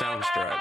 Soundstripe.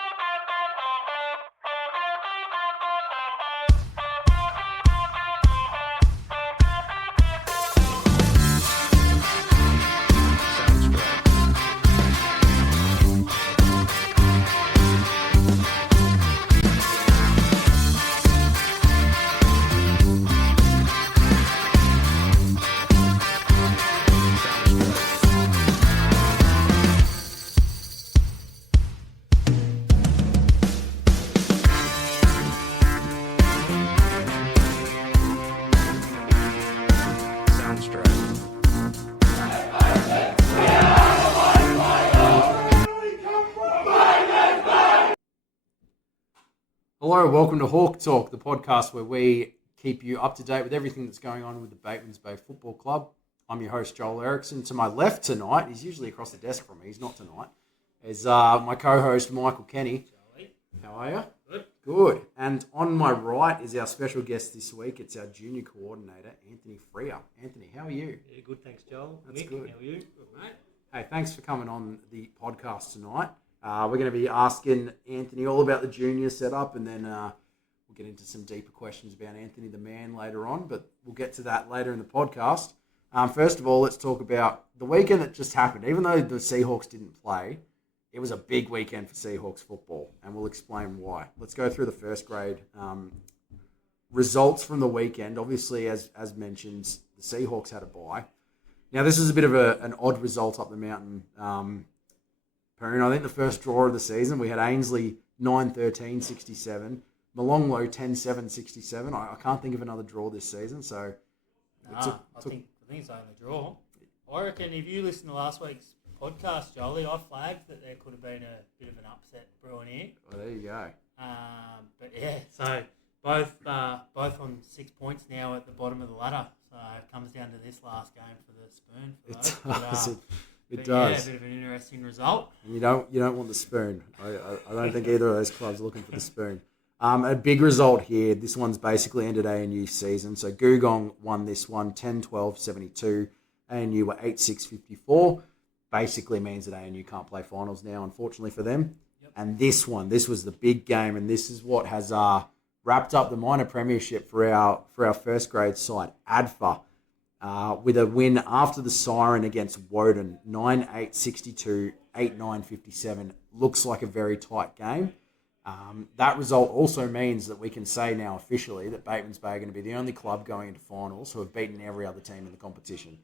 Hello, welcome to Hawk Talk, the podcast where we keep you up to date with everything that's going on with the Batemans Bay Football Club. I'm your host, Joel Erickson. To my left tonight, he's usually across the desk from me, he's not tonight, is my co-host, Michael Kenny. How are you? Good. Good. And on my right is our special guest this week. It's our junior coordinator, Anthony Freyer. Anthony, how are you? Yeah, good. Thanks, Joel. That's Nick, good. How are you? Good, mate. Hey, thanks for coming on the podcast tonight. We're going to be asking Anthony all about the junior setup, and then we'll get into some deeper questions about Anthony the man later on, but we'll get to that later in the podcast. First of all, let's talk about the weekend that just happened. Even though the Seahawks didn't play, it was a big weekend for Seahawks football, and we'll explain why. Let's go through the first grade results from the weekend. Obviously, as mentioned, the Seahawks had a bye. Now, this is a bit of an odd result up the mountain. I think the first draw of the season, we had Ainsley 9-13-67, Molonglo 10-7-67. I can't think of another draw this season, so... I think it's only a draw. I reckon if you listen to last week's podcast, Jolie, I flagged that there could have been a bit of an upset brewing here. Well, there you go. But yeah, so both on 6 points now at the bottom of the ladder. So it comes down to this last game for the spoon. For those. It does. Yeah, a bit of an interesting result. And you don't want the spoon. I don't think either of those clubs are looking for the spoon. A big result here. This one's basically ended ANU's season. So Googong won this one 10-12-72. ANU were 8-6-54. Basically means that ANU can't play finals now, unfortunately for them. Yep. And this was the big game, and this is what has wrapped up the minor premiership for our first grade side, ADFA. With a win after the siren against Woden, 9-8-62, 8-9-57. Looks like a very tight game. That result also means that we can say now officially that Batemans Bay are going to be the only club going into finals who have beaten every other team in the competition.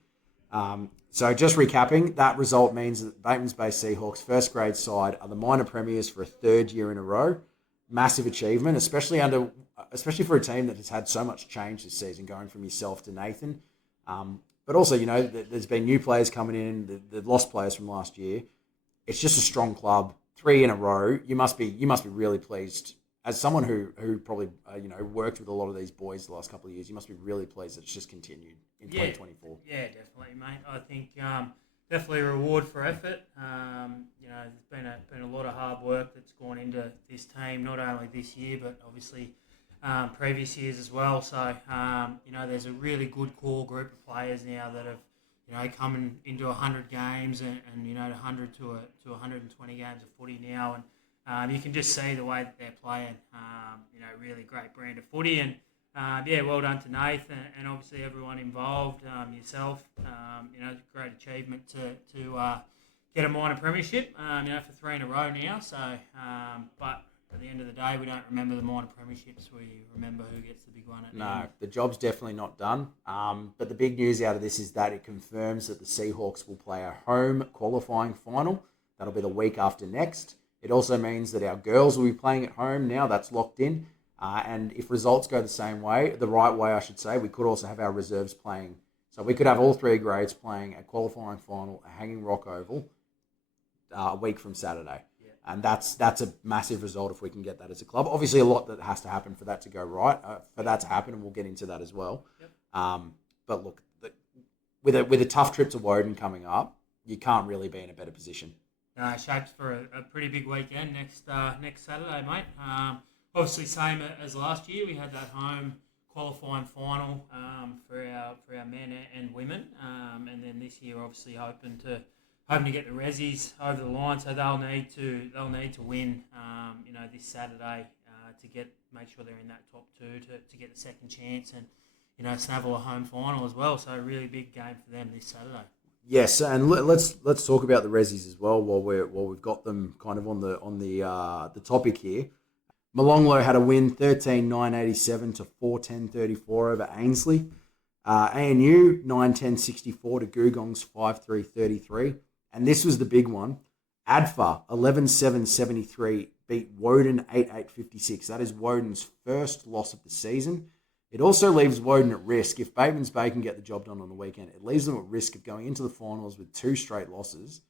So just recapping, that result means that Batemans Bay Seahawks first grade side are the minor premiers for a third year in a row. Massive achievement, especially for a team that has had so much change this season, going from yourself to Nathan. But also, there's been new players coming in, the lost players from last year. It's just a strong club, 3 in a row. You must be really pleased. As someone who probably worked with a lot of these boys the last couple of years, you must be really pleased that it's just continued in 2024. Yeah, definitely, mate. I think definitely a reward for effort. There's been a lot of hard work that's gone into this team, not only this year but obviously previous years as well. So, there's a really good core group of players now that have, coming into 100 games and 100 to 120 games of footy now. And you can just see the way that they're playing, really great brand of footy. And, well done to Nathan and obviously everyone involved, yourself. Great achievement to get a minor premiership, for 3 in a row now. So, but... At the end of the day, we don't remember the minor premierships. We remember who gets the big one at the end. No, the job's definitely not done. But the big news out of this is that it confirms that the Seahawks will play a home qualifying final. That'll be the week after next. It also means that our girls will be playing at home now. That's locked in. And if results go the right way, I should say, we could also have our reserves playing. So we could have all 3 grades playing a qualifying final at Hanging Rock Oval a week from Saturday. And that's a massive result if we can get that as a club. Obviously, a lot that has to happen for that to go right, for that to happen, and we'll get into that as well. Yep. But look, with a tough trip to Woden coming up, you can't really be in a better position. Shapes for a pretty big weekend next Saturday, mate. Obviously, same as last year, we had that home qualifying final for our men and women, and then this year, obviously, hoping hoping to get the Rezzies over the line, so they'll need to win, this Saturday to make sure they're in that top two to get the second chance and snavel a home final as well. So a really big game for them this Saturday. Yes, and let's talk about the Rezzies as well while we've got them kind of on the topic here. Molonglo had a win 13-9-87 to 4-10-34 over Ainsley. ANU 9-10-64 to Googong's 5-3-33. And this was the big one. ADFA 11-7-73 beat Woden 8-8-56. That is Woden's first loss of the season. It also leaves Woden at risk. If Bateman's Bay can get the job done on the weekend, it leaves them at risk of going into the finals with 2 straight losses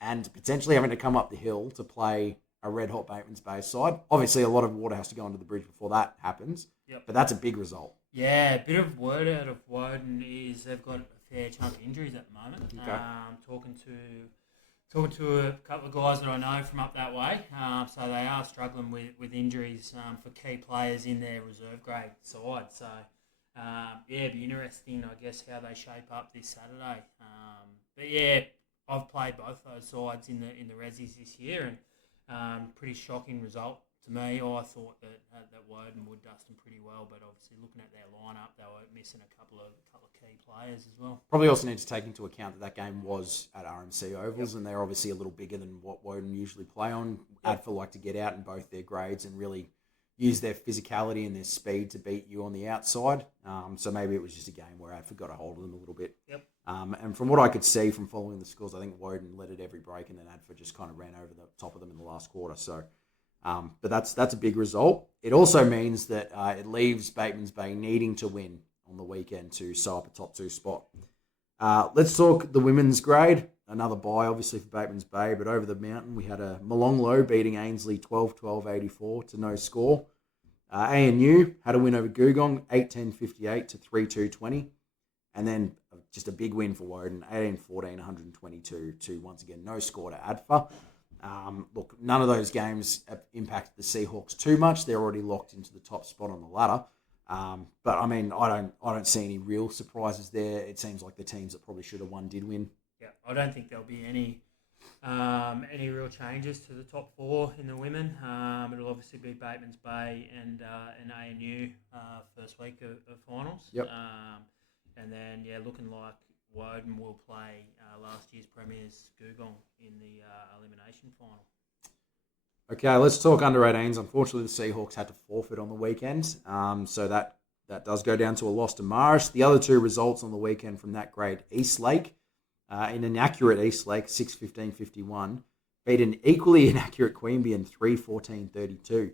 and potentially having to come up the hill to play a red-hot Bateman's Bay side. Obviously, a lot of water has to go under the bridge before that happens, but that's a big result. Yeah, a bit of word out of Woden is they've got a fair chunk of injuries at the moment. Okay. Talking to a couple of guys that I know from up that way, so they are struggling with injuries for key players in their reserve grade side. So, it'd be interesting, I guess, how they shape up this Saturday. But yeah, I've played both those sides in the Rezzies this year, and pretty shocking result to me. I thought that Woden would dust them pretty well, but obviously looking at their lineup, they were missing a couple of key players as well. Probably also need to take into account that game was at RMC Ovals, and they're obviously a little bigger than what Woden usually play on. ADFA like to get out in both their grades and really use their physicality and their speed to beat you on the outside. So maybe it was just a game where ADFA got a hold of them a little bit. Yep. And from what I could see from following the scores, I think Woden led at every break, and then ADFA just kind of ran over the top of them in the last quarter. So, but that's a big result. It also means that it leaves Bateman's Bay needing to win on the weekend to sew up a top 2 spot. Let's talk the women's grade. Another bye, obviously, for Bateman's Bay, but over the mountain, we had a Molonglo beating Ainsley 12-12-84 to no score. ANU had a win over Googong 8-10-58 to 3-2-20. And then just a big win for Woden, 18-14-122 to, once again, no score to ADFA. Look, none of those games have impacted the Seahawks too much. They're already locked into the top spot on the ladder. But I mean, I don't see any real surprises there. It seems like the teams that probably should have won did win. Yeah, I don't think there'll be any real changes to the top 4 in the women. It'll obviously be Bateman's Bay and ANU first week of finals. Yep. And then looking like Woden will play last year's premiers Googong in the elimination final. Okay, let's talk under 18s. Unfortunately, the Seahawks had to forfeit on the weekend, so that does go down to a loss to Marsh. The other 2 results on the weekend from that grade, Eastlake, an inaccurate Eastlake, 6-15-51, beat an equally inaccurate Queanbeyan, 3-14-32.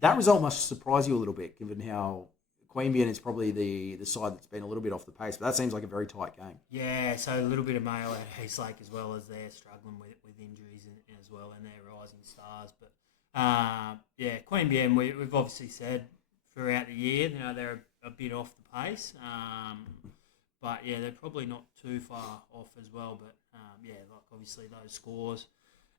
That result must surprise you a little bit, given how Queanbeyan is probably the side that's been a little bit off the pace, but that seems like a very tight game. Yeah, so a little bit of mail at Eastlake as well, as they're struggling with injuries as well, and they're rising stars. But Queanbeyan, we've obviously said throughout the year, they're a bit off the pace. But they're probably not too far off as well. But obviously those scores.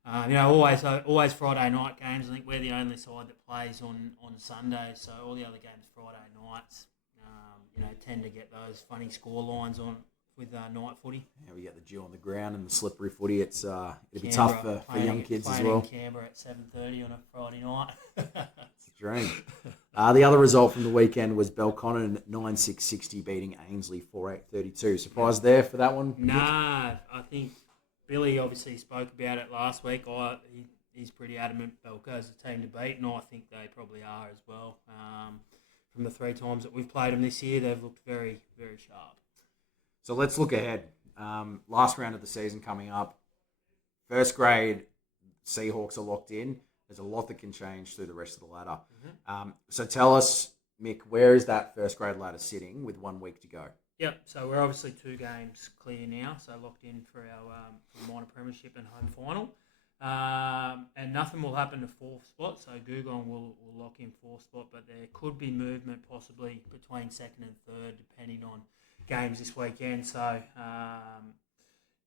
Always Friday night games. I think we're the only side that plays on Sunday, so all the other games Friday nights. Tend to get those funny score lines on with night footy. Yeah, we get the dew on the ground and the slippery footy. It'll be tough for young kids as well. In Canberra at 7:30 on a Friday night. It's a dream. The other result from the weekend was Belconnen 9-6-60 beating Ainsley 4-8-32. Surprise there for that one? Nah, I think Billy obviously spoke about it last week. He's pretty adamant Belco's the team to beat, and I think they probably are as well. From the 3 times that we've played them this year, they've looked very, very sharp. So let's look ahead. Last round of the season coming up. First grade, Seahawks are locked in. There's a lot that can change through the rest of the ladder. Mm-hmm. So tell us, Mick, where is that first grade ladder sitting with 1 week to go? Yep, so we're obviously 2 games clear now, so locked in for our minor premiership and home final. And nothing will happen to 4th spot, so Googong will lock in 4th spot, but there could be movement possibly between 2nd and 3rd depending on games this weekend. So,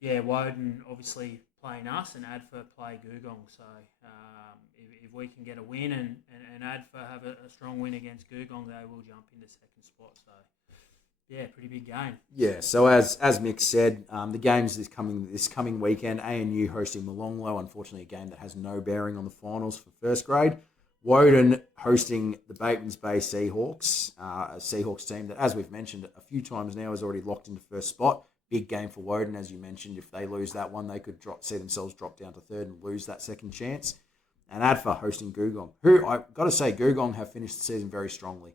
Woden obviously playing us and ADFA play Googong. So, if we can get a win and ADFA have a strong win against Googong, they will jump into 2nd spot. So, pretty big game. Yeah, so as Mick said, the games this coming weekend, ANU hosting Molonglo, unfortunately a game that has no bearing on the finals for first grade. Woden hosting the Batemans Bay Seahawks, a Seahawks team that, as we've mentioned a few times now, is already locked into first spot. Big game for Woden, as you mentioned. If they lose that one, they could see themselves drop down to third and lose that second chance. And ADFA hosting Gugong, who I've got to say, Gugong have finished the season very strongly.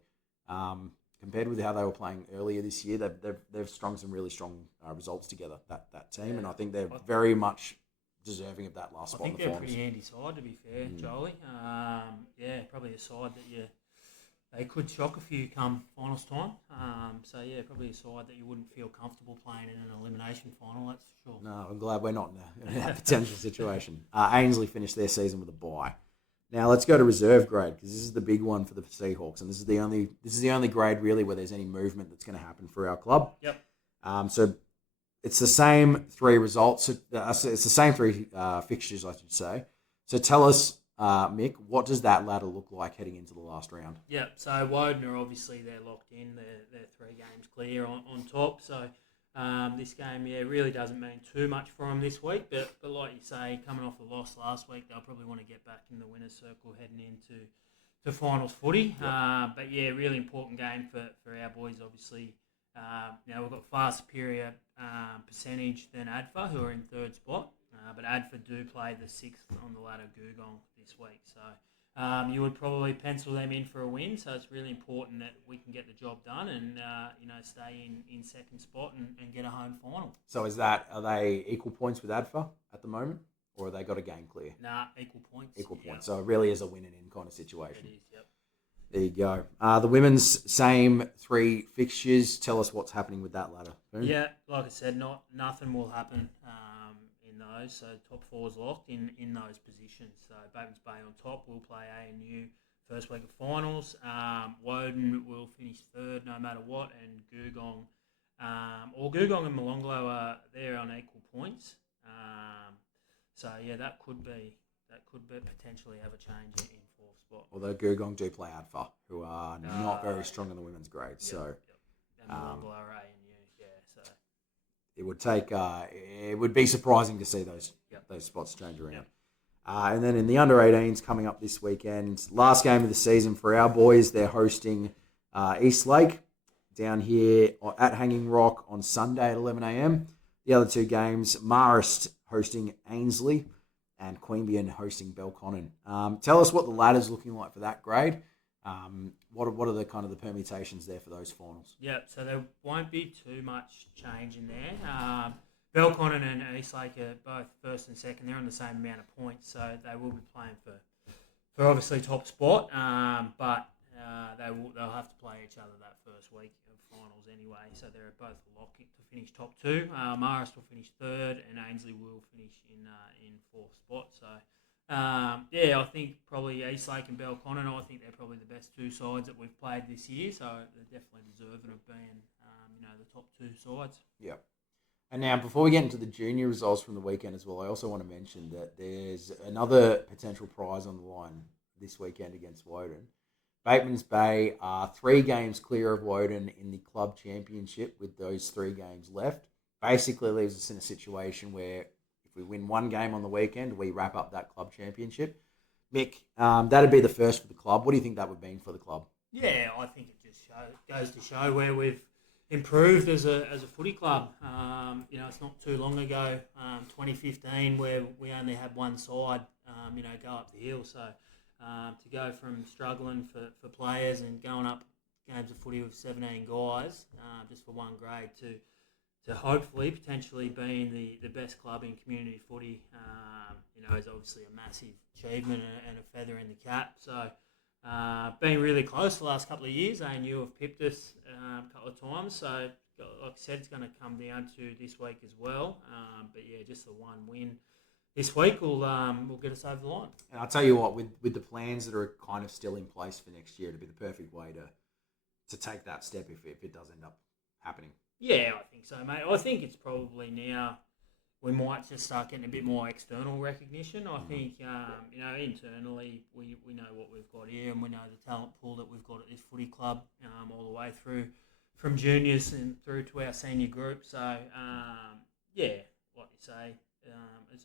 Compared with how they were playing earlier this year, they've strung some really strong results together, that team, and I think they're very much deserving of that last spot in the finals. I think they're a pretty handy side, to be fair, Jolie. Probably a side that they could shock a few come finals time. Probably a side that you wouldn't feel comfortable playing in an elimination final, that's for sure. No, I'm glad we're not in that potential situation. Ainsley finished their season with a bye. Now let's go to reserve grade, because this is the big one for the Seahawks, and this is the only grade really where there's any movement that's going to happen for our club. Yep. So it's the same three results. It's the same three fixtures, I should say. So tell us, Mick, what does that ladder look like heading into the last round? Yep. So Woden are obviously they're locked in. They're 3 games clear on top. So this game, really doesn't mean too much for them this week. But like you say, coming off the loss last week, they'll probably want to get back in the winner's circle heading into finals footy. Yep. Really important game for our boys, obviously. We've got far superior percentage than ADFA, who are in third spot. But ADFA do play the 6th on the ladder, Gugong, this week. So you would probably pencil them in for a win. So it's really important that we can get the job done and stay in second spot and get a home final. So are they equal points with ADFA at the moment, or have they got a game clear? Nah, equal points. Equal points. So it really is a win and in kind of situation. It is, yep. There you go. The women's same 3 fixtures. Tell us what's happening with that ladder. Boom. Yeah, like I said, nothing will happen in those. So top 4 is locked in those positions. So Batemans Bay on top will play ANU first week of finals. Woden will finish 3rd no matter what, and Gugong and Molonglo are there on equal points. That could potentially have a change in 4th spot. Although Gugong do play ADFA, who are not very strong in the women's grade. And Molonglo are ANU, so it would be surprising to see those spots change around. Yep. And then in the under 18s coming up this weekend, last game of the season for our boys, they're hosting Eastlake down here at Hanging Rock on Sunday at 11 a.m. The other 2 games, Marist hosting Ainsley and Queanbeyan hosting Belconnen. Tell us what the ladder's looking like for that grade. What are the kind of the permutations there for those finals? Yeah, so there won't be too much change in there. Belconnen and Eastlake are both first and second. They're on the same amount of points, so they will be playing for obviously top spot. But they'll have to play each other that first week of finals anyway. So they're both locked to finish top 2. Marist will finish 3rd, and Ainsley will finish in 4th spot. So I think probably Eastlake and Belconnen, I think they're probably the best 2 sides that we've played this year. So they're definitely deserving of being the top 2 sides. Yeah. And now, before we get into the junior results from the weekend as well, I also want to mention that there's another potential prize on the line this weekend against Woden. Batemans Bay are 3 games clear of Woden in the club championship with those 3 games left. Basically leaves us in a situation where if we win 1 game on the weekend, we wrap up that club championship. Mick, that'd be the first for the club. What do you think that would mean for the club? Yeah, I think it just goes to show where we've improved as a footy club. It's not too long ago, 2015, where we only had 1 side, go up the hill. So to go from struggling for players and going up games of footy with 17 guys just for 1 grade to hopefully potentially being the best club in community footy, is obviously a massive achievement and a feather in the cap. So been really close the last couple of years. ANU have pipped us a couple of times. So like I said, it's going to come down to this week as well. Just the 1 win this week will get us over the line. And I'll tell you what, with the plans that are kind of still in place for next year, it'd be the perfect way to take that step if it does end up happening. Yeah, I think so, mate. I think it's probably now we might just start getting a bit more external recognition. I think, internally we know what we've got here and we know the talent pool that we've got at this footy club all the way through from juniors and through to our senior group. So, yeah, like you say,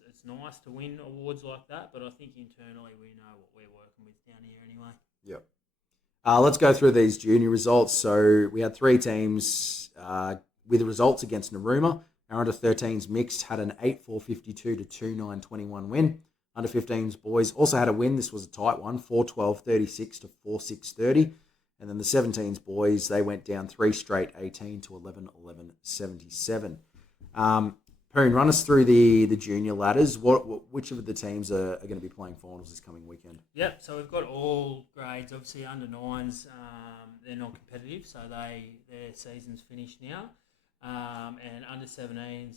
it's nice to win awards like that, but I think internally we know what we're working with down here anyway. Yep. Let's go through these junior results. So we had 3 teams with the results against Narooma. Our under-13s mixed had an 8-4-52 to 2-9-21 win. Under-15s boys also had a win. This was a tight one, 4-12-36 to 4-6-30. And then the 17s boys, they went down 3 straight, 18 to 11-11-77. Perrin, run us through the junior ladders. Which of the teams are going to be playing finals this coming weekend? Yep, so we've got all grades. Obviously, under 9s, they're not competitive, so their season's finished now. And under 17s,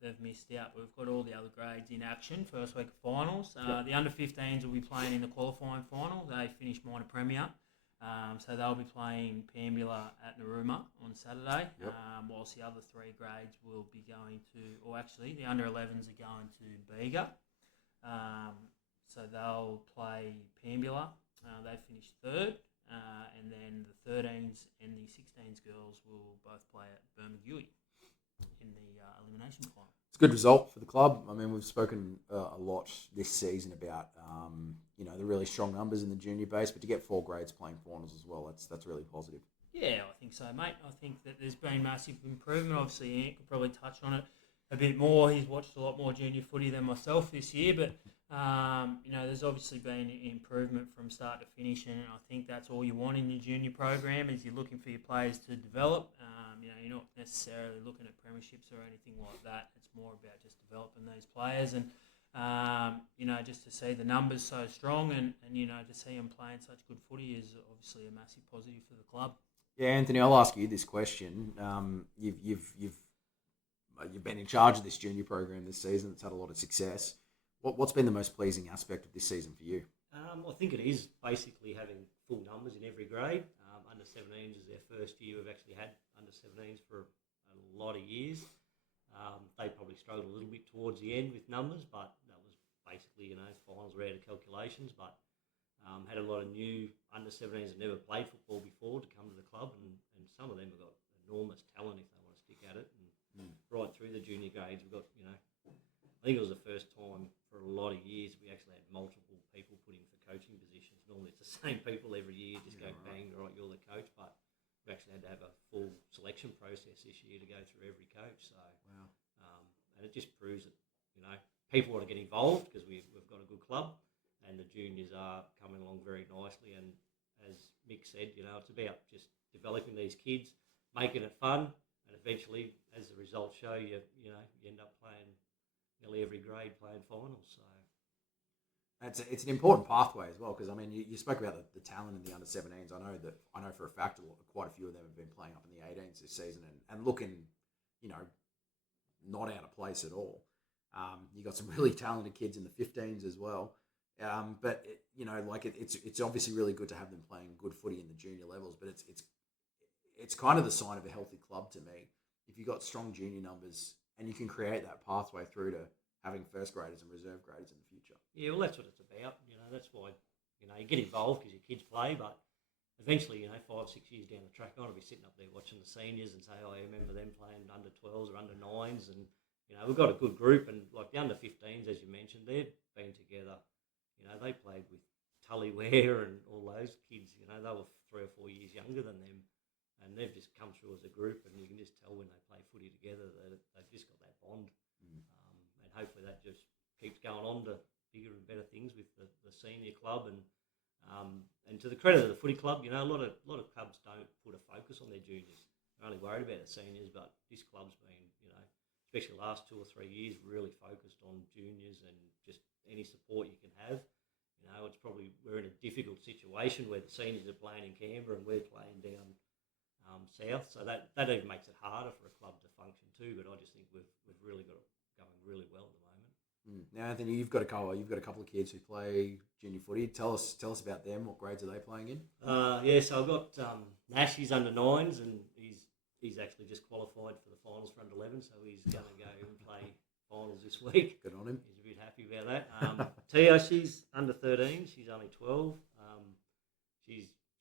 they've missed out. We've got all the other grades in action, first week of finals. The under 15s will be playing in the qualifying final. They finished minor premier. So they'll be playing Pambula at Narooma on Saturday, whilst the other 3 grades will be going to, or actually the under 11s are going to Bega. So they'll play Pambula. They finished 3rd, and then the 13s and the 16s girls will both play at Bermagui in the elimination final. It's a good result for the club. I mean, we've spoken a lot this season about the really strong numbers in the junior base, but to get 4 grades playing finals as well, that's really positive. Yeah, I think so, mate. I think that there's been massive improvement. Obviously, Ant could probably touch on it a bit more. He's watched a lot more junior footy than myself this year, but there's obviously been improvement from start to finish, and I think that's all you want in your junior program is you're looking for your players to develop. You're not necessarily looking at premierships or anything like that. It's more about just developing these players, and just to see the numbers so strong, and to see them playing such good footy is obviously a massive positive for the club. Yeah, Anthony, I'll ask you this question. You've been in charge of this junior program this season. It's had a lot of success. What's been the most pleasing aspect of this season for you? I think it is basically having full numbers in every grade. Under 17s is their first year. We've actually had under 17s for a lot of years. They probably struggled a little bit towards the end with numbers, but that was basically, finals were out of calculations. But had a lot of new under 17s that never played football before to come to the club, and some of them have got enormous talent if they want to stick at it. And right through the junior grades, we've got, I think it was the first time for a lot of years we actually had multiple people put in for coaching positions. Normally it's the same people every year, just go bang, right, you're the coach. But we actually had to have a full selection process this year to go through every coach. So, and it just proves that, people want to get involved because we've got a good club, and the juniors are coming along very nicely. And as Mick said, it's about just developing these kids, making it fun, and eventually, as the results show, you end up playing nearly every grade playing finals. So it's an important pathway as well, because I mean you spoke about the talent in the under 17s. I know for a fact quite a few of them have been playing up in the 18s this season and looking, not out of place at all. You got some really talented kids in the 15s as well. But it's obviously really good to have them playing good footy in the junior levels. But it's kind of the sign of a healthy club to me. If you've got strong junior numbers and you can create that pathway through to having first graders and reserve graders in the future. Yeah, well, that's what it's about. That's why, you get involved because your kids play, but eventually, 5-6 years down the track, I want to be sitting up there watching the seniors and say, I remember them playing under 12s or under 9s, and, we've got a good group, and like the under 15s, as you mentioned, they've been together. They played with Tully Ware and all those kids, they were 3 or 4 years younger than them. And they've just come through as a group, and you can just tell when they play footy together that they've just got that bond. And hopefully that just keeps going on to bigger and better things with the senior club. And to the credit of the footy club, a lot of clubs don't put a focus on their juniors. They're only worried about the seniors, but this club's been, especially the last 2 or 3 years, really focused on juniors and just any support you can have. It's probably we're in a difficult situation where the seniors are playing in Canberra and we're playing down south, so that even makes it harder for a club to function too. But I just think we've really got it going really well at the moment. Now, Anthony, you've got a couple of kids who play junior footy. Tell us about them. What grades are they playing in? So I've got Nash. He's under 9s, and he's actually just qualified for the finals for under 11, so he's going to go and play finals this week. Good on him. He's a bit happy about that. Tia, she's under 13. She's only 12.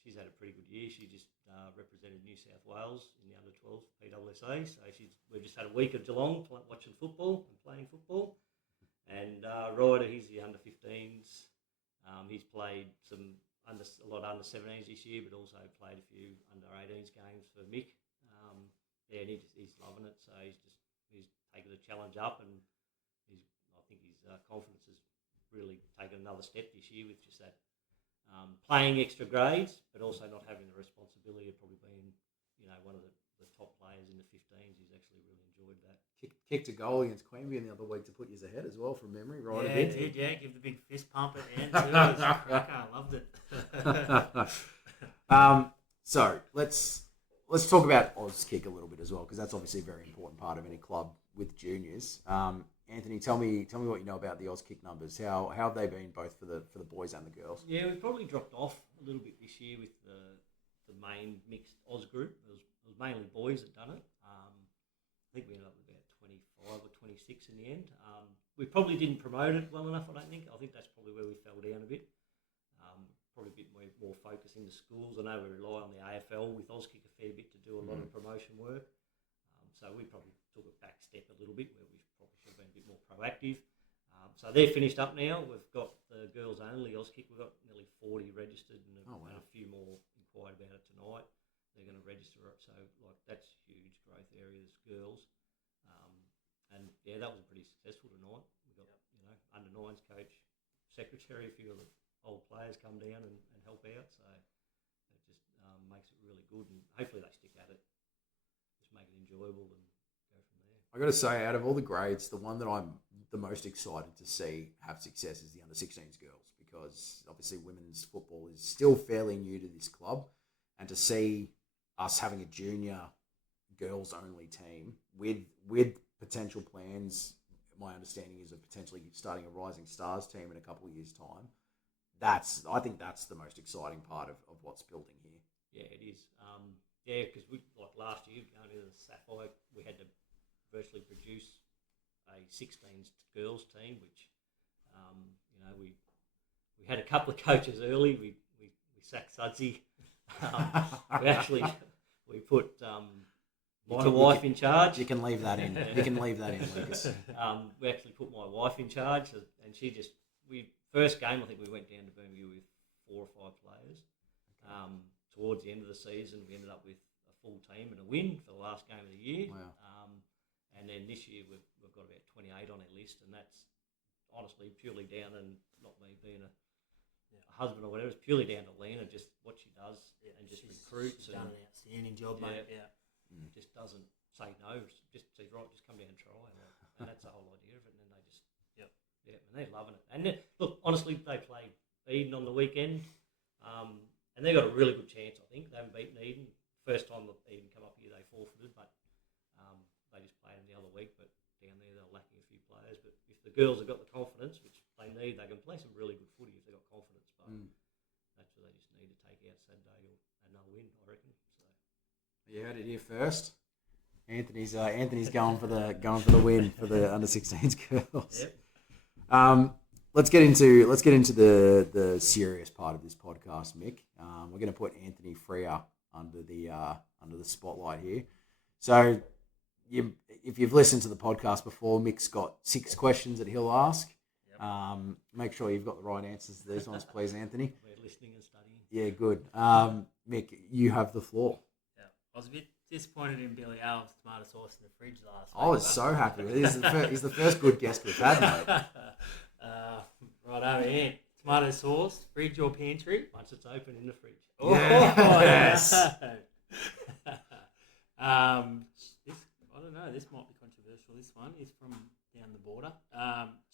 she's had a pretty good year. She just represented New South Wales in the under-12 PWSA. So we've just had a week of Geelong watching football and playing football. And Ryder, he's the under-15s. He's played a lot under 17s this year, but also played a few under 18s games for Mick. And he's loving it. So he's taken the challenge up, and I think his confidence has really taken another step this year with just that playing extra grades, but also not having the responsibility of probably being, one of the top players in the 15s. He's actually really enjoyed that. Kicked a goal against Queanbeyan the other week to put you ahead as well from memory, right? Yeah, it did. Yeah, give the big fist pump at the end too. It was a cracker. I loved it. So let's talk about Auskick a little bit as well, because that's obviously a very important part of any club with juniors. Anthony, tell me what you know about the Auskick numbers. How have they been both for the boys and the girls? Yeah, we probably dropped off a little bit this year with the main mixed Oz group. It was mainly boys that done it. I think we ended up with about 25 or 26 in the end. We probably didn't promote it well enough, I don't think. I think that's probably where we fell down a bit. Probably a bit more focus in the schools. I know we rely on the AFL with Auskick a fair bit to do a lot of promotion work. So we probably took a back step a little bit where we probably should have been a bit more proactive. So they're finished up now. We've got the girls only Auskick. We've got nearly 40 registered and a few more inquired about it tonight. They're going to register it. So that's a huge growth area, this girls. And yeah, that was pretty successful tonight. We got under 9s coach, secretary, a few of the old players come down and help out. So it just makes it really good, and hopefully they stick at it. Just make it enjoyable and go from there. I got to say, out of all the grades, the one that I'm the most excited to see have success is the under-16s girls, because obviously women's football is still fairly new to this club, and to see us having a junior girls-only team with potential plans, my understanding is of potentially starting a Rising Stars team in a couple of years' time. I think that's the most exciting part of what's building here. Yeah, it is. Because we last year going into the Sapphire, we had to virtually produce a 16s girls team, which we had a couple of coaches early. We sacked Sudsy. We put my wife in charge. You can leave that in. You can leave that in, Lucas. We actually put my wife in charge, and first game, I think we went down to Birmingham with 4 or 5 players. Towards the end of the season, we ended up with a full team and a win for the last game of the year. Wow. And then this year, we've got about 28 on our list, and that's honestly purely down, and not me being a husband or whatever, it's purely down to Lena, just what she does and just recruits. She's done an outstanding job, mate. Yeah. Just doesn't say no, just says, right, just come down and try. And that's the whole idea of it. And then they just, and they're loving it. And look, honestly, they played Eden on the weekend, and they got a really good chance, I think. They haven't beaten Eden. First time that Eden come up here, they forfeited, but they just played them the other week. But down there, they're lacking a few players. But if the girls have got the confidence, which they need, they can play some really good footy if they've got confidence. But that's what they just need to take out Saturday and they'll win, I reckon. So you heard it here first. Anthony's going for the win for the under-16s girls. Yep. Let's get into the serious part of this podcast, Mick. We're going to put Anthony Freyer under the spotlight here. So, if you've listened to the podcast before, Mick's got 6 questions that he'll ask. Yep. Make sure you've got the right answers to these ones, please, Anthony. We're listening and studying. Yeah, good. Mick, you have the floor. Yeah, I was a bit disappointed in Billy Alves' tomato sauce in the fridge last week. I was so happy. He's the first good guest we've had, mate. Right over here. Tomato sauce, fridge or pantry? Once it's open in the fridge. Oh, yes. I don't know. This might be controversial. This one is from down the border.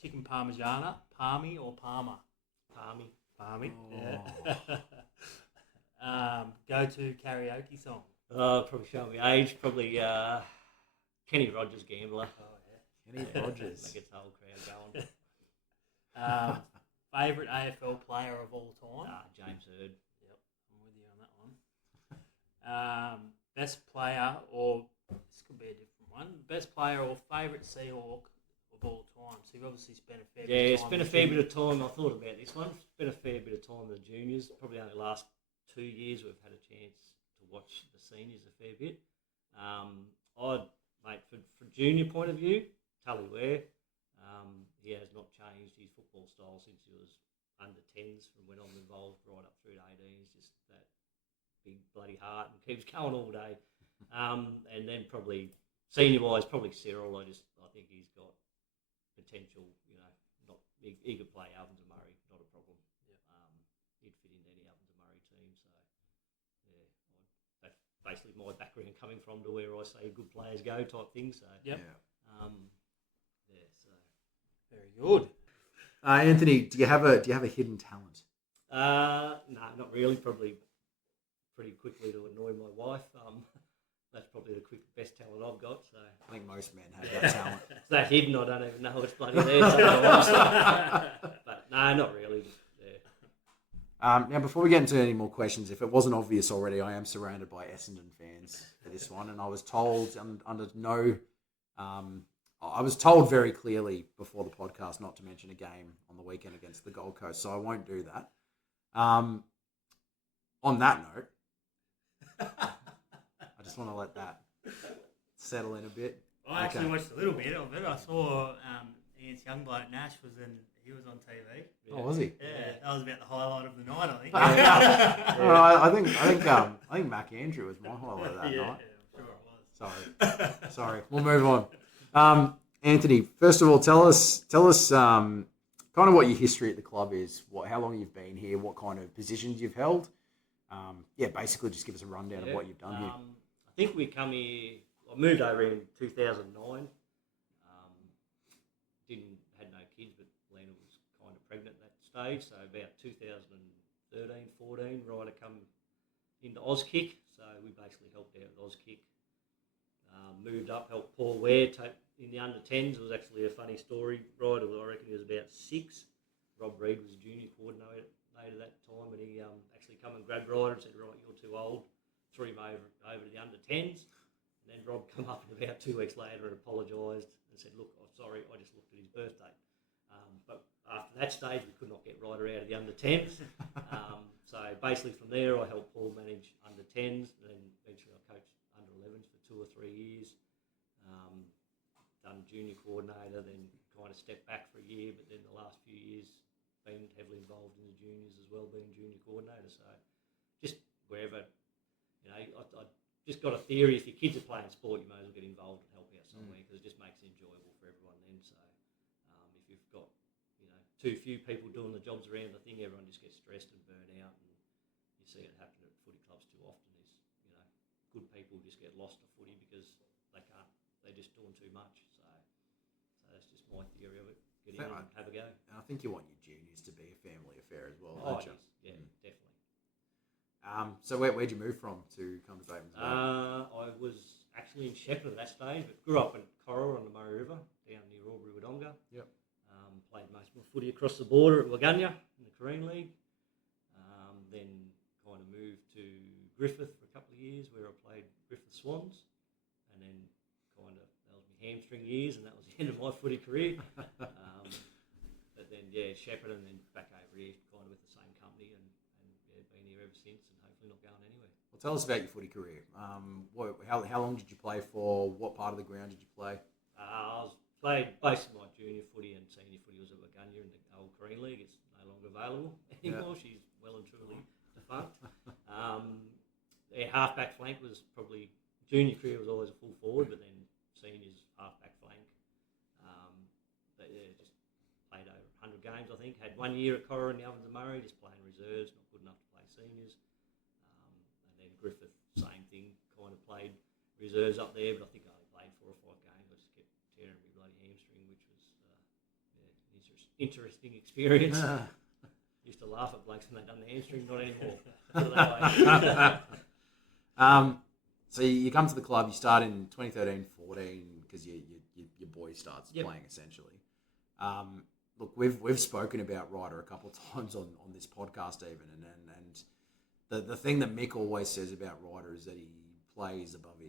Chicken parmigiana, palmy or parma? Palmy. Oh. Yeah. Go-to karaoke song. Probably showing me age. Probably Kenny Rogers, Gambler. Oh Kenny Rogers. That gets the whole crowd going. Favourite AFL player of all time? James Hird. Yep, I'm with you on that one. Best player, or this could be a different one. Best player or favourite Seahawk of all time. So you've obviously spent a fair bit of time. Yeah, it's been a fair bit of time. I thought about this one. It's been a fair bit of time with the juniors. Probably only the last 2 years we've had a chance to watch the seniors a fair bit. Mate, from junior point of view, Tully Ware, he has not changed his football style since he was under 10s from when I'm involved right up through to 18s. Just that big bloody heart and keeps going all day. And then probably senior wise, probably Cyril. I think he's got potential. He could play Albans and Murray, not a problem. Yep. He'd fit into any Albans and Murray team. So yeah, that's basically my background coming from to where I say good players go type thing. So yep. So very good. Anthony, do you have a hidden talent? No, not really. Probably pretty quickly to annoy my wife. That's probably the best talent I've got. So I think most men have that talent. It's that hidden. I don't even know it's bloody there. But no, not really. Yeah. Now, before we get into any more questions, if it wasn't obvious already, I am surrounded by Essendon fans for this one, and I was told I was told very clearly before the podcast not to mention a game on the weekend against the Gold Coast, so I won't do that. On that note, I just want to let that settle in a bit. I actually watched a little bit of it. I saw Ian's young bloke Nash he was on TV. Yeah. Oh, was he? Yeah, that was about the highlight of the night, I think. I think Mac Andrew was my highlight of that night. Yeah, I'm sure it was. Sorry. We'll move on. Anthony, first of all, tell us kind of what your history at the club is. How long you've been here? What kind of positions you've held? Basically, just give us a rundown of what you've done here. I think we come here. I moved over in 2009. Had no kids, but Lena was kind of pregnant at that stage. So about 2013, 14, Ryder come into Auskick. So we basically helped out with Auskick. Moved up, helped Paul Ware in the under 10s. It was actually a funny story. Ryder, I reckon he was about 6. Rob Reed was junior coordinator at that time, and he actually come and grabbed Ryder and said, "Right, you're too old." Threw him over to the under 10s. And then Rob come up about 2 weeks later and apologised and said, "Look, I'm sorry, I just looked at his birthday." But after that stage, we could not get Ryder out of the under 10s. So basically from there, I helped Paul manage under 10s, and then eventually I coached under 11s for 2 or 3 years. Done junior coordinator, then kind of stepped back for a year, but then the last few years been heavily involved in the juniors as well, being junior coordinator. So just wherever, I just got a theory, if your kids are playing sport, you may as well get involved and help out somewhere, because it just makes it enjoyable for everyone then. So if you've got, too few people doing the jobs around the thing, everyone just gets stressed and burnt out, and you see it happen at footy clubs too often is, good people just get lost to footy because they're just doing too much. So that's just my theory of it. Get in and have a go. And I think you want your juniors to be a family affair as well, Oh, don't you? Yeah, definitely. So where'd you move from to come to Batemans? I was actually in Shepparton at that stage, but grew up in Corowa on the Murray River, down near Albury Wodonga. Yep. Played most of my footy across the border at Waganya in the Korean League. Then kind of moved to Griffith for a couple of years, where I played Griffith Swans, and then that was my hamstring years, and that was the end of my footy career. But then Shepparton, and then back over here, kind of with the same company, and been here ever since, and hopefully not going anywhere. Well, tell us about your footy career. How long did you play for? What part of the ground did you play? I played most of my junior footy and senior footy was at Waganya in the old Korean League. It's no longer available anymore. Yeah. She's well and truly defunct. Half-back flank was probably, junior career was always a full forward, but then seniors half-back flank. Just played over 100 games, I think. Had 1 year at Corowa in the Ovens and Murray, just playing reserves, not good enough to play seniors. And then Griffith, same thing, kind of played reserves up there, but I think I only played 4 or 5 games. I just kept tearing my bloody hamstring, which was an interesting experience. Used to laugh at blokes when they'd done the hamstring, not anymore. So you come to the club, you start in 2013-14 because your boy starts playing essentially. Look, we've spoken about Ryder a couple of times on this podcast even, and the thing that Mick always says about Ryder is that he plays above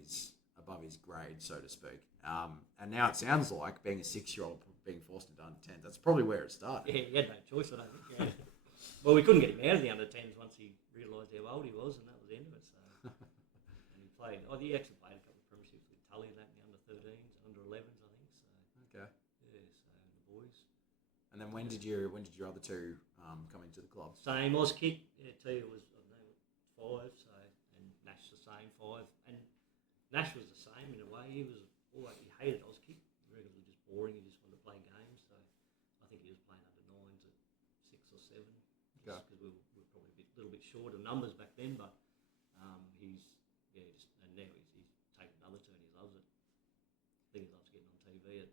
his grade, so to speak. And now it sounds like being a 6-year-old being forced into under 10. That's probably where it started. Yeah, he had no choice, I don't think. Well, we couldn't get him out of the under-10s once he realised how old he was, and that was the end of it. So, and he played. Oh, he actually played a couple of premierships with Tully and that in the under-13s, under-11s, I think. So, Okay. yeah, so the boys. And then when did your other two come into the club? Same Oz kick. Yeah, Tia was I don't know, 5, so and Nash the same 5, and Nash was the same in a way. He was always he hated Oz kick. He reckons it was just boring. He just wanted to play games. So I think he was playing under-9s at 6 or 7. Because we were probably a little bit short of numbers back then, but he's and now he's taken another turn. He loves it. I think he loves getting on TV.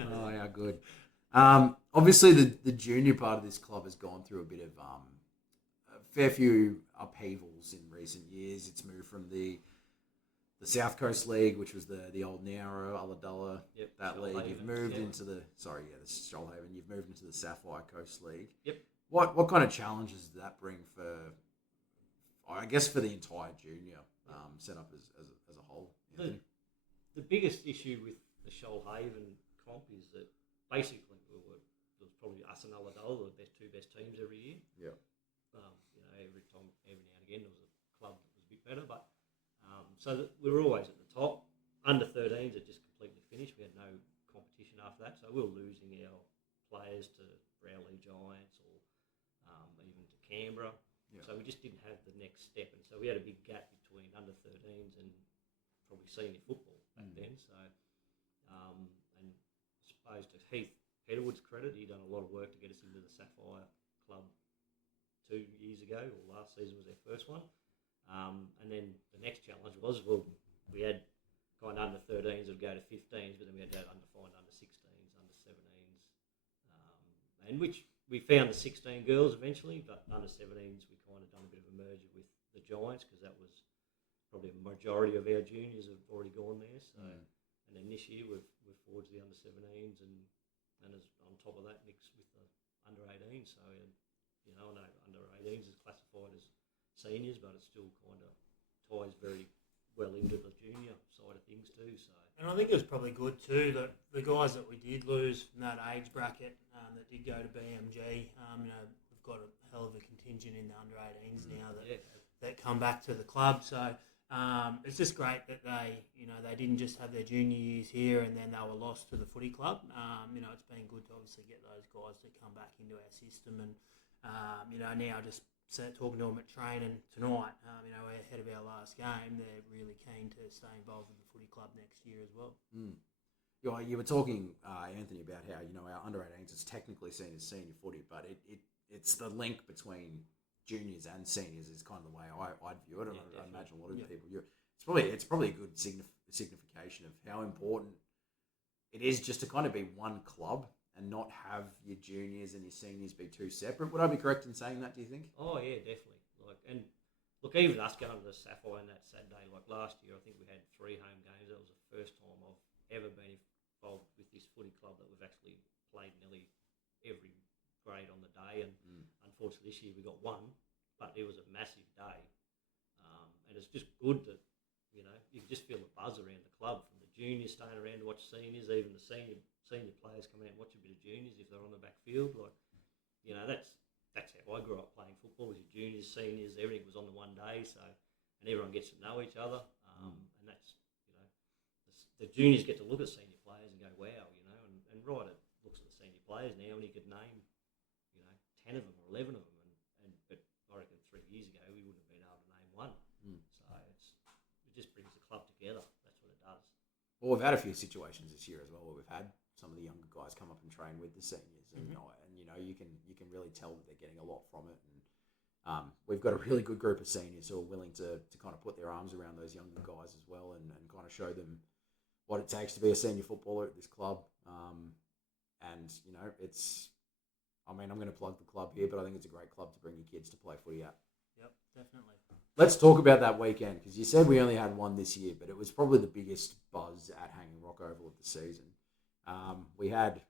Oh, yeah, good. Obviously, the junior part of this club has gone through a bit of a fair few upheavals in recent years. It's moved from the South Coast League, which was the old Nowra, Ulladulla, that league. You've moved into the Shoalhaven. You've moved into the Sapphire Coast League. Yep. What kind of challenges does that bring for, I guess, for the entire junior setup as a whole? The biggest issue with the Shoalhaven comp is that basically it was probably us and Ulladulla, the two best teams every year. Yeah. Every now and again there was a club that was a bit better, but so that we were always at the top. Under-13s it just completely finished. We had no competition after that, so we were losing our players to Rowley Giants or even to Canberra. Yeah. So we just didn't have the next step, and so we had a big gap between under-13s and probably senior football back then. So, and I suppose to Heath Peterwood's credit, he'd done a lot of work to get us into the Sapphire Club 2 years ago, or last season was their first one. And then the next challenge was, we had kind of under-13s would go to 15s, but then we had to find under-16s, under-17s, and which we found the 16 girls eventually, but under-17s we kind of done a bit of a merger with the Giants because that was probably a majority of our juniors have already gone there. So, and then this year we're forwards the under-17s and as on top of that mixed with the under-18s. So I know under-18s is classified as seniors, but it still kind of ties very well into the junior side of things too. So, and I think it was probably good too that the guys that we did lose from that age bracket that did go to BMG, we've got a hell of a contingent in the under-18s now that come back to the club. So it's just great that they didn't just have their junior years here and then they were lost to the footy club. It's been good to obviously get those guys to come back into our system and now just talking to them at training tonight, we're ahead of our last game. They're really keen to stay involved with the footy club next year as well. You were talking, Anthony, about how our under-18s is technically seen as senior footy, but it's the link between juniors and seniors is kind of the way I'd view it. I imagine a lot of people. It's probably a good signification of how important it is just to kind of be one club and not have your juniors and your seniors be two separate. Would I be correct in saying that, do you think? Oh, yeah, definitely. Even us going to the Sapphire on that Saturday, like last year, I think we had 3 home games. That was the first time I've ever been involved with this footy club that we've actually played nearly every grade on the day. And unfortunately this year we got 1, but it was a massive day. And it's just good that, you can just feel the buzz around the club from the juniors staying around to watch seniors, even the senior players come out and watch a bit of juniors if they're on the back field. That's how I grew up playing football. Was your juniors, seniors, everything was on the one day. So, and everyone gets to know each other. And that's the juniors get to look at senior players and go, wow, and Ryder looks at the senior players now and he could name, 10 of them or 11 of them. But I reckon 3 years ago we wouldn't have been able to name one. So it just brings the club together. That's what it does. Well, we've had a few situations this year as well where we've had some of the younger guys come up and train with the seniors, and you can really tell that they're getting a lot from it. And we've got a really good group of seniors who are willing to kind of put their arms around those younger guys as well, and kind of show them what it takes to be a senior footballer at this club. I'm going to plug the club here, but I think it's a great club to bring your kids to play footy at. Yep, definitely. Let's talk about that weekend, because you said we only had one this year, but it was probably the biggest buzz at Hanging Rock Oval of the season. We had,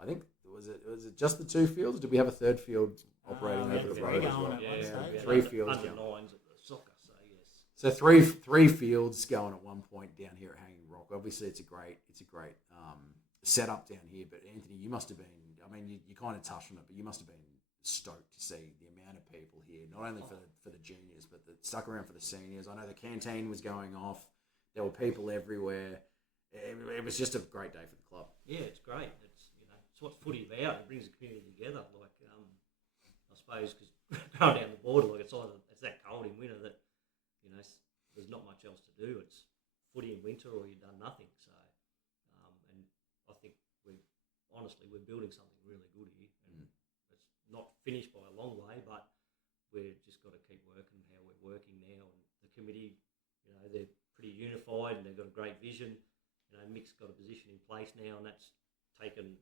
I think, was it just the 2 fields? Or did we have a third field operating over the road as well? Yeah, 3 fields under going. 9s at the soccer, so yes. So three fields going at one point down here at Hanging Rock. Obviously, it's a great setup down here. But Anthony, you must have been I mean, you kind of touched on it, but you must have been stoked to see the amount of people here, not only for the juniors, but that stuck around for the seniors. I know the canteen was going off. There were people everywhere. It was just a great day for the club. Yeah, it's great. It's what footy's about. It brings the community together. Like, I suppose, because going down the border, like it's that cold in winter that, there's not much else to do. It's footy in winter or you've done nothing. So, and I think we're building something really good here. And it's not finished by a long way, but we've just got to keep working how we're working now. And the committee, they're pretty unified and they've got a great vision. Mick's got a position in place now, and that's taken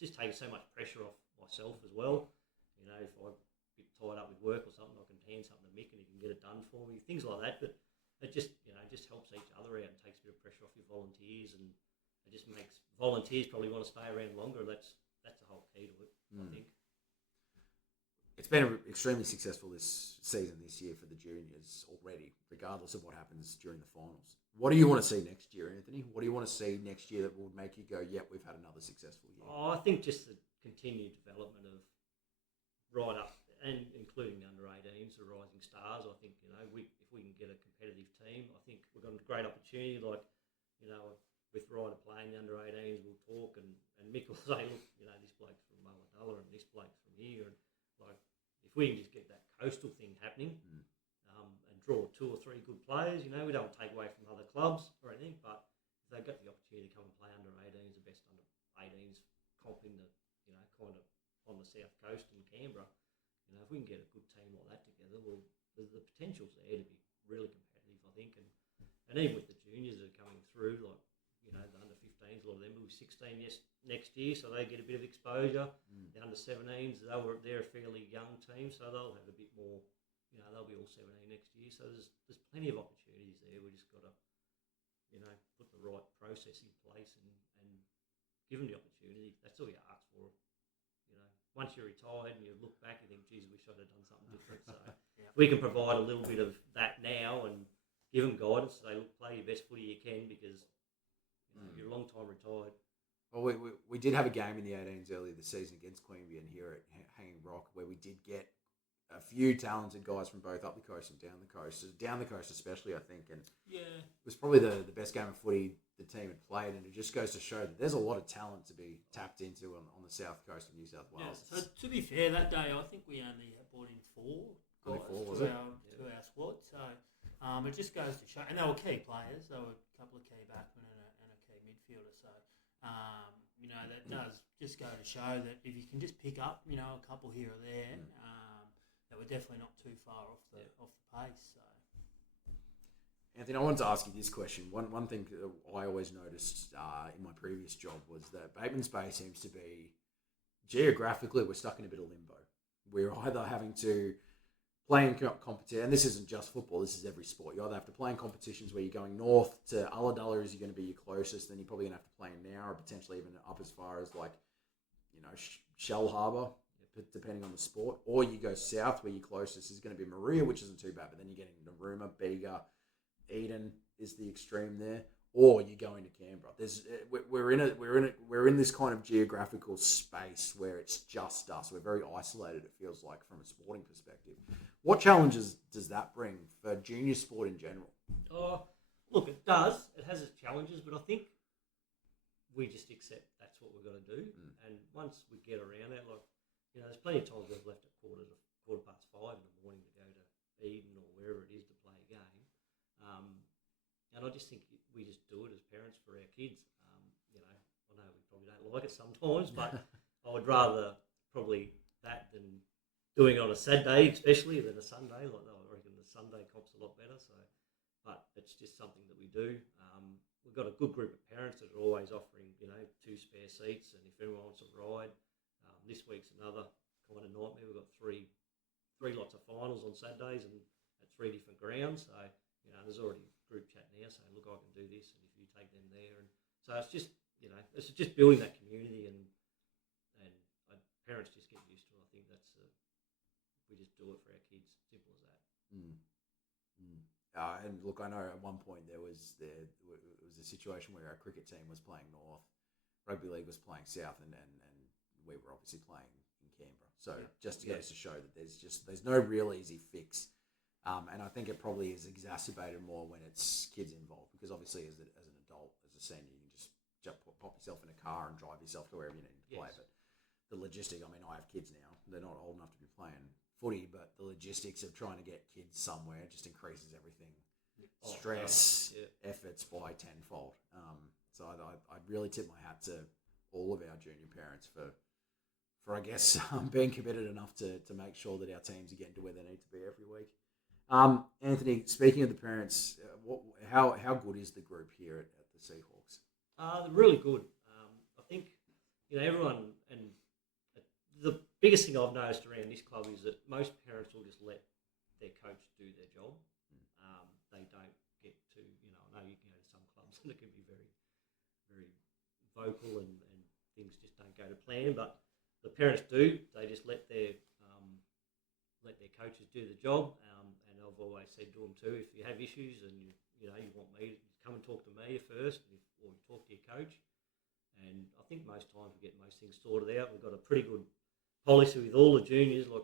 just taken so much pressure off myself as well. If I'm a bit tied up with work or something, I can hand something to Mick and he can get it done for me, things like that. But it just helps each other out and takes a bit of pressure off your volunteers, and it just makes volunteers probably want to stay around longer. That's the whole key to it, I think. It's been extremely successful this year for the juniors already, regardless of what happens during the finals. What do you want to see next year, Anthony? What do you want to see next year that would make you go, yep, we've had another successful year? I think just the continued development of right up, and including the under-18s, the rising stars. I think, if we can get a competitive team, I think we've got a great opportunity. Like, with Ryder playing the under-18s, we'll talk and Mick will say, look, this bloke's from Mulladullah and this bloke's from here. And like, if we can just get that coastal thing happening and draw 2 or 3 good players, we don't take away from other clubs or anything, but if they've got the opportunity to come and play under-18s, the best under-18s comp in the, kind of on the south coast in Canberra, if we can get a good team like that together, well, the potential's there to be really competitive, I think. And even with the juniors that are coming through, like, the under-15s, a lot of them will be 16 next year, so they get a bit of exposure. The under-17s, they're a fairly young team, so they'll have a bit more, they'll be all 17 next year. So there's plenty of opportunities there. We just got to, put the right process in place and give them the opportunity. That's all you ask for. Once you're retired and you look back and think, geez, wish I'd have done something different. So we can provide a little bit of that now and give them guidance. Say, look, play your best footy you can because you're a long time retired. Well, we did have a game in the 18s earlier this season against Queanbeyan here at Hanging Rock where we did get a few talented guys from both up the coast and down the coast. Down the coast especially, I think. And it was probably the best game of footy the team had played, and it just goes to show that there's a lot of talent to be tapped into on the south coast of New South Wales. Yeah, so to be fair, that day I think we only brought in 4 guys to our squad. So it just goes to show, and they were key players. They were a couple of key backmen and a key midfielder. So that does just go to show that if you can just pick up a couple here or there, that we're definitely not too far off the pace. So. Anthony, I wanted to ask you this question. One thing that I always noticed in my previous job was that Bateman's Bay seems to be, geographically, we're stuck in a bit of limbo. We're either having to play in competition, and this isn't just football, this is every sport. You either have to play in competitions where you're going north to Ulladulla is going to be your closest, then you're probably going to have to play in Nowra, or potentially even up as far as Shell Harbour, depending on the sport. Or you go south where your closest is going to be Maria, which isn't too bad, but then you're getting Narooma, Bega, Eden is the extreme there, or you're going to Canberra. We're in this kind of geographical space where it's just us. We're very isolated. It feels like from a sporting perspective. What challenges does that bring for junior sport in general? Look, it does. It has its challenges, but I think we just accept that's what we've got to do. And once we get around that, there's plenty of times we've left at quarter past 5 in the morning to go to Eden or wherever it is to play a game. And I just think we just do it as parents for our kids. I know we probably don't like it sometimes, but I would rather probably that than doing it on a Saturday, especially than a Sunday. I reckon the Sunday comp's a lot better. So, but it's just something that we do. We've got a good group of parents that are always offering, 2 spare seats, and if anyone wants a ride, this week's another kind of nightmare. We've got three lots of finals on Saturdays and at 3 different grounds. So. There's already a group chat now saying, look, I can do this, and if you take them there. And so it's just, it's just building that community, and parents just get used to it. I think we just do it for our kids, simple as that. And look, I know at one point it was a situation where our cricket team was playing north, rugby league was playing South, and we were obviously playing in Canberra. So just goes to show that there's no real easy fix. And I think it probably is exacerbated more when it's kids involved, because obviously as an adult, as a senior, you can just pop yourself in a car and drive yourself to wherever you need to play. But the logistic, I mean, I have kids now. They're not old enough to be playing footy, but the logistics of trying to get kids somewhere just increases everything. Stress, efforts by tenfold. So I'd really tip my hat to all of our junior parents for I guess, being committed enough to make sure that our teams are getting to where they need to be every week. Anthony, speaking of the parents, how good is the group here at the Seahawks? They're really good. I think everyone, and the biggest thing I've noticed around this club is that most parents will just let their coach do their job. They don't get to, I know you can go to some clubs and it can be very, very vocal and things just don't go to plan, but the parents do. They just let their coaches do the job, and I've always said to them too, if you have issues and you want me, come and talk to me first, or talk to your coach. And I think most times we get most things sorted out. We've got a pretty good policy with all the juniors. Like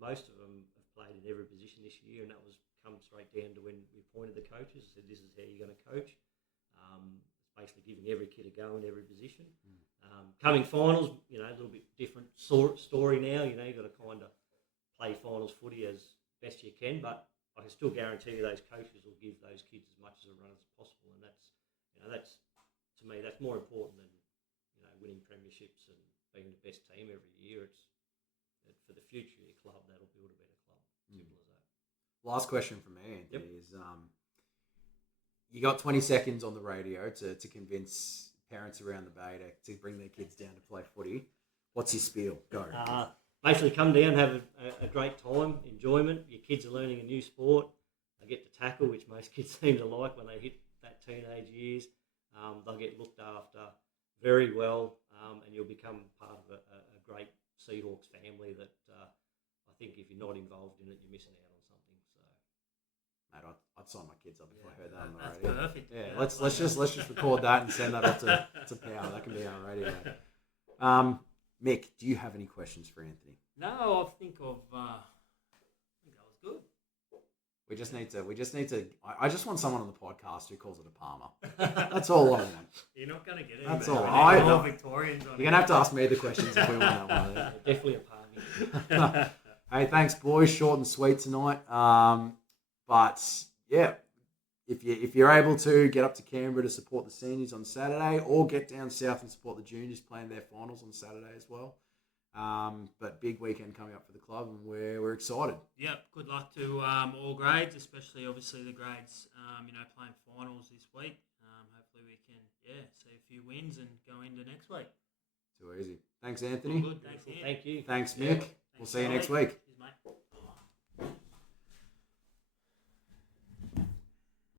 most of them have played in every position this year, and that was come straight down to when we appointed the coaches. Said this is how you're going to coach. It's basically giving every kid a go in every position. Coming finals, a little bit different story now. You've got to kind of play finals footy as best you can, but I can still guarantee you those coaches will give those kids as much as a run as possible, and that's to me that's more important than winning premierships and being the best team every year. It's for the future of your club that'll build a better club. Simple as that. Last question from me, Anthony, is you got 20 seconds on the radio to convince parents around the bay to bring their kids down to play footy. What's your spiel? Go. Basically, come down, have a great time, enjoyment. Your kids are learning a new sport. They get to tackle, which most kids seem to like when they hit that teenage years. They'll get looked after very well, and you'll become part of a great Seahawks family that I think if you're not involved in it, you're missing out on something. So, mate, I'd sign my kids up if I heard that on the That's radio. perfect. Yeah, let's just record that and send that off to Power. That can be our radio. Mick, do you have any questions for Anthony? No, I think that was good. We just need to. I just want someone on the podcast who calls it a Palmer. That's all I want. You're not going to get it. That's all. all. Victorians on You're gonna have to ask me the questions if we want that one. definitely a party. Hey, thanks, boys. Short and sweet tonight. But yeah, if you're able to get up to Canberra to support the seniors on Saturday, or get down south and support the juniors playing their finals on Saturday as well. But big weekend coming up for the club, and we're excited. Yep, good luck to all grades, especially obviously the grades, playing finals this week. Hopefully we can, see a few wins and go into next week. Too easy. Thanks, Anthony. Good, thanks, Ian. Thank you. Thanks, Mick. We'll see you next week.